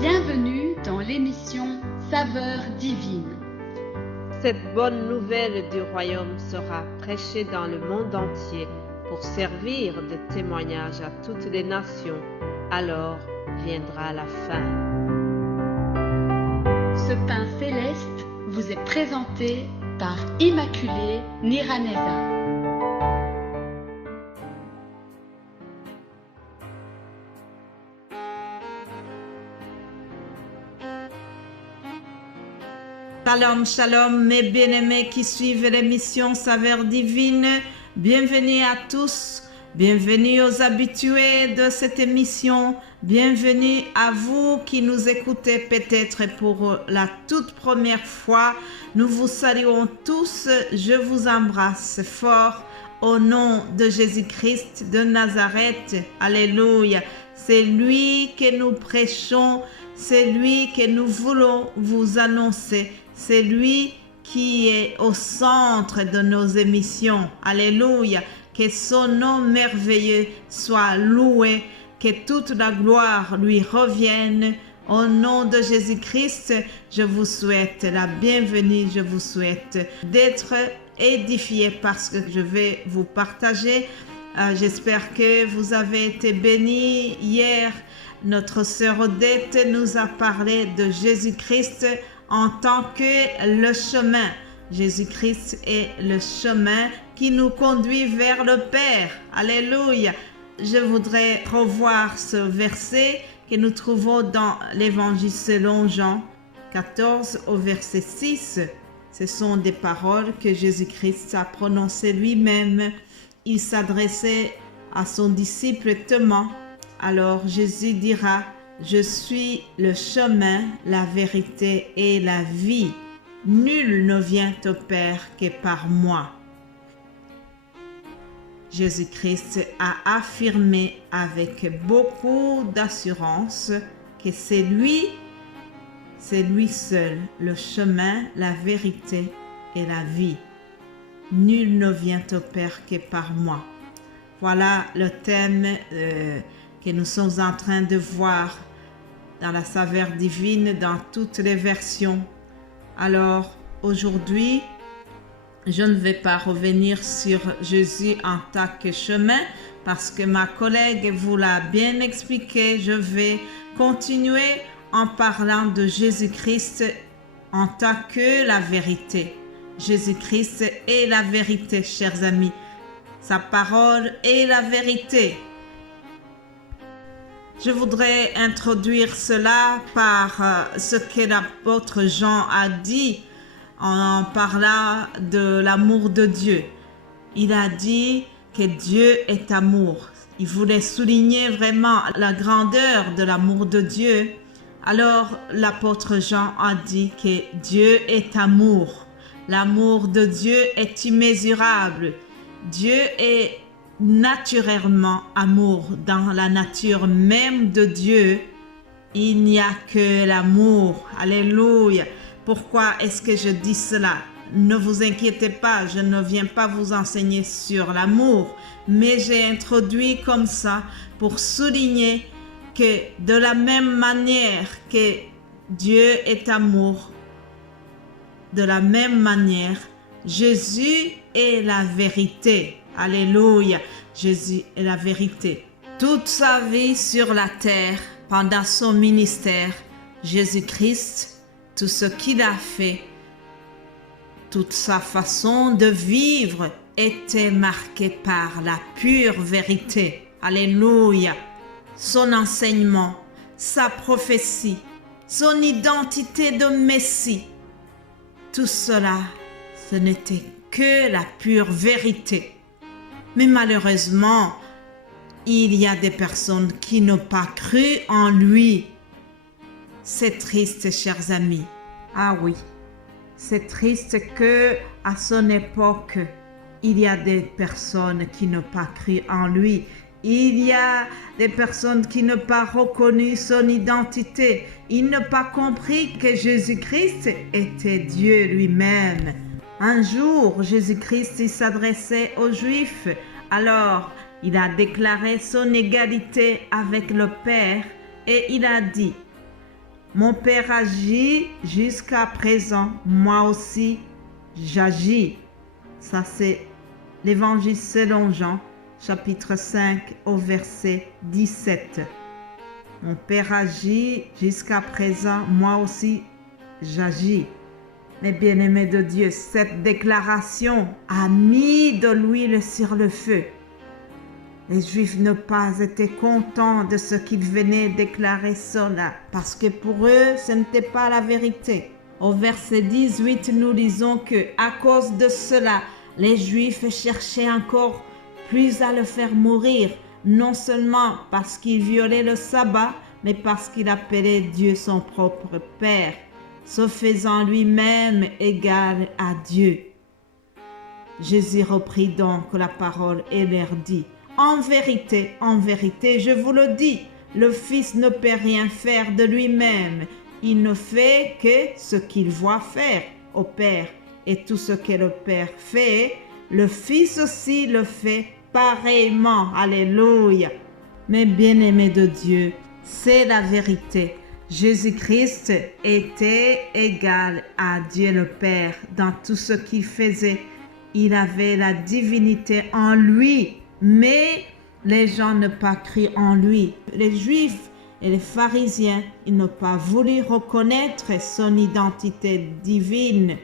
Bienvenue dans l'émission Saveurs divines. Cette bonne nouvelle du royaume sera prêchée dans le monde entier pour servir de témoignage à toutes les nations. Alors viendra la fin. Ce pain céleste vous est présenté par Immaculée Niraneza. Shalom, shalom, mes bien-aimés qui suivent l'émission Saveurs divines. Bienvenue à tous, bienvenue aux habitués de cette émission, bienvenue à vous qui nous écoutez peut-être pour la toute première fois. Nous vous saluons tous, je vous embrasse fort au nom de Jésus-Christ de Nazareth. Alléluia, c'est lui que nous prêchons, c'est lui que nous voulons vous annoncer. C'est lui qui est au centre de nos émissions. Alléluia. Que son nom merveilleux soit loué. Que toute la gloire lui revienne. Au nom de Jésus-Christ, je vous souhaite la bienvenue. Je vous souhaite d'être édifiés par ce que je vais vous partager. J'espère que vous avez été bénis. Hier, notre sœur Odette nous a parlé de Jésus-Christ en tant que le chemin. Jésus-Christ est le chemin qui nous conduit vers le Père. Alléluia. Je voudrais revoir ce verset que nous trouvons dans l'Évangile selon Jean 14 au verset 6. Ce sont des paroles que Jésus-Christ a prononcées lui-même. Il s'adressait à son disciple Thomas. Alors Jésus dira: je suis le chemin, la vérité et la vie. Nul ne vient au Père que par moi. Jésus-Christ a affirmé avec beaucoup d'assurance que c'est lui seul, le chemin, la vérité et la vie. Nul ne vient au Père que par moi. Voilà le thème que nous sommes en train de voir dans la saveur divine, dans toutes les versions. Alors, aujourd'hui, je ne vais pas revenir sur Jésus en tant que chemin, parce que ma collègue vous l'a bien expliqué. Je vais continuer en parlant de Jésus-Christ en tant que la vérité. Jésus-Christ est la vérité, chers amis. Sa parole est la vérité. Je voudrais introduire cela par ce que l'apôtre Jean a dit en parlant de l'amour de Dieu. Il a dit que Dieu est amour. Il voulait souligner vraiment la grandeur de l'amour de Dieu. Alors l'apôtre Jean a dit que Dieu est amour. L'amour de Dieu est immesurable. Dieu est naturellement amour. Dans la nature même de Dieu, il n'y a que l'amour. Alléluia. Pourquoi est-ce que je dis cela? Ne vous inquiétez pas, je ne viens pas vous enseigner sur l'amour, mais j'ai introduit comme ça pour souligner que de la même manière que Dieu est amour, de la même manière, Jésus est la vérité. Alléluia. Jésus est la vérité. Toute sa vie sur la terre, pendant son ministère, Jésus-Christ, tout ce qu'il a fait, toute sa façon de vivre était marquée par la pure vérité. Alléluia. Son enseignement, sa prophétie, son identité de Messie, tout cela, ce n'était que la pure vérité. Mais malheureusement, il y a des personnes qui n'ont pas cru en lui. C'est triste, chers amis. Ah oui, c'est triste que à son époque, il y a des personnes qui n'ont pas cru en lui. Il y a des personnes qui n'ont pas reconnu son identité. Ils n'ont pas compris que Jésus-Christ était Dieu lui-même. Un jour, Jésus-Christ s'adressait aux Juifs. Alors, il a déclaré son égalité avec le Père et il a dit: Mon Père agit jusqu'à présent, moi aussi j'agis. Ça c'est l'Évangile selon Jean, chapitre 5 au verset 17. Mon Père agit jusqu'à présent, moi aussi j'agis. Mes bien-aimés de Dieu, cette déclaration a mis de l'huile sur le feu. Les Juifs n'ont pas été contents de ce qu'ils venaient déclarer cela, parce que pour eux, ce n'était pas la vérité. Au verset 18, nous lisons que, à cause de cela, les Juifs cherchaient encore plus à le faire mourir, non seulement parce qu'il violait le sabbat, mais parce qu'il appelait Dieu son propre Père, se faisant lui-même égal à Dieu. Jésus reprit donc la parole et leur dit: en vérité, je vous le dis, le Fils ne peut rien faire de lui-même. Il ne fait que ce qu'il voit faire au Père. Et tout ce que le Père fait, le Fils aussi le fait pareillement. Alléluia. Mes bien-aimés de Dieu, c'est la vérité. Jésus-Christ était égal à Dieu le Père dans tout ce qu'il faisait. Il avait la divinité en lui. Mais les gens n'ont pas cru en lui. Les Juifs et les pharisiens, ils n'ont pas voulu reconnaître son identité divine.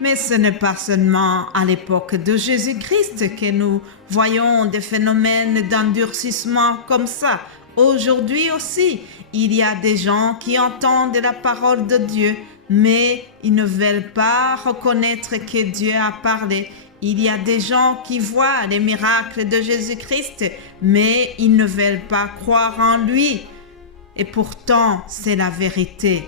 Mais ce n'est pas seulement à l'époque de Jésus-Christ que nous voyons des phénomènes d'endurcissement comme ça. Aujourd'hui aussi, il y a des gens qui entendent la parole de Dieu, mais ils ne veulent pas reconnaître que Dieu a parlé. Il y a des gens qui voient les miracles de Jésus-Christ, mais ils ne veulent pas croire en lui. Et pourtant, c'est la vérité.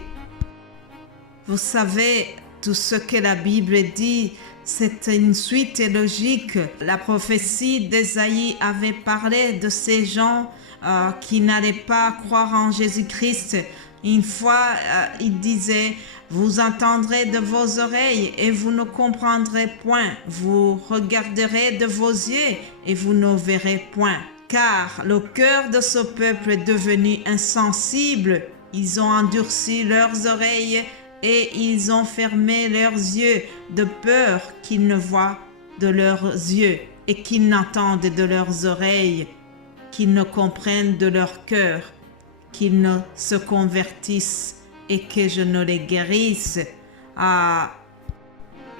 Vous savez, tout ce que la Bible dit, c'est une suite logique. La prophétie d'Ésaïe avait parlé de ces gens qui n'allaient pas croire en Jésus-Christ. Une fois, il disait: vous entendrez de vos oreilles et vous ne comprendrez point. Vous regarderez de vos yeux et vous ne verrez point. Car le cœur de ce peuple est devenu insensible. Ils ont endurci leurs oreilles et ils ont fermé leurs yeux de peur qu'ils ne voient de leurs yeux et qu'ils n'entendent de leurs oreilles, qu'ils ne comprennent de leur cœur, qu'ils ne se convertissent et que je ne les guérisse. Ah,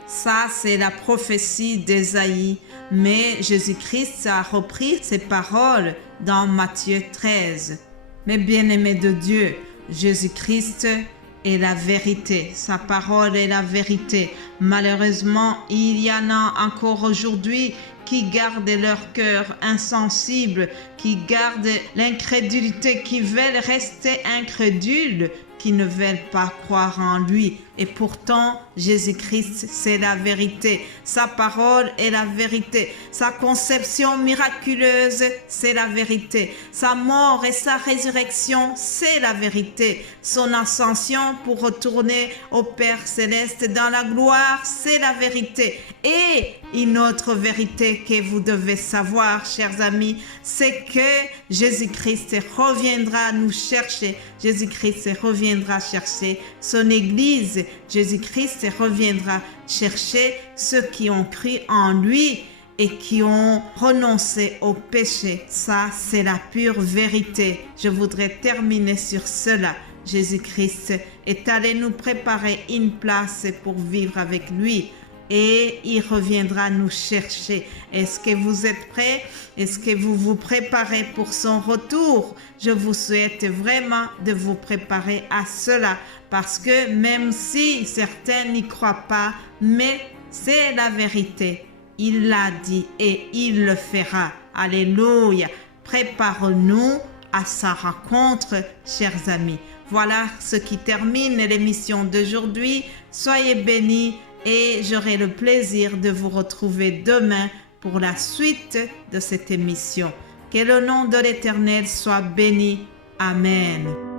ça c'est la prophétie d'Ésaïe, mais Jésus-Christ a repris ces paroles dans Matthieu 13. Mais bien-aimés de Dieu, Jésus-Christ est la vérité, sa parole est la vérité. Malheureusement, il y en a encore aujourd'hui qui gardent leur cœur insensible, qui gardent l'incrédulité, qui veulent rester incrédules, qui ne veulent pas croire en lui. Et pourtant, Jésus-Christ, c'est la vérité. Sa parole est la vérité. Sa conception miraculeuse, c'est la vérité. Sa mort et sa résurrection, c'est la vérité. Son ascension pour retourner au Père Céleste dans la gloire, c'est la vérité. Et une autre vérité que vous devez savoir, chers amis, c'est que Jésus-Christ reviendra nous chercher. Jésus-Christ reviendra chercher son Église. Jésus-Christ reviendra chercher ceux qui ont cru en lui et qui ont renoncé au péché. Ça, c'est la pure vérité. Je voudrais terminer sur cela. Jésus-Christ est allé nous préparer une place pour vivre avec lui. Et il reviendra nous chercher. Est-ce que vous êtes prêts? Est-ce que vous vous préparez pour son retour? Je vous souhaite vraiment de vous préparer à cela, parce que même si certains n'y croient pas, mais c'est la vérité. Il l'a dit et il le fera. Alléluia. Préparons-nous à sa rencontre, chers amis. Voilà ce qui termine l'émission d'aujourd'hui. Soyez bénis. Et j'aurai le plaisir de vous retrouver demain pour la suite de cette émission. Que le nom de l'Éternel soit béni. Amen.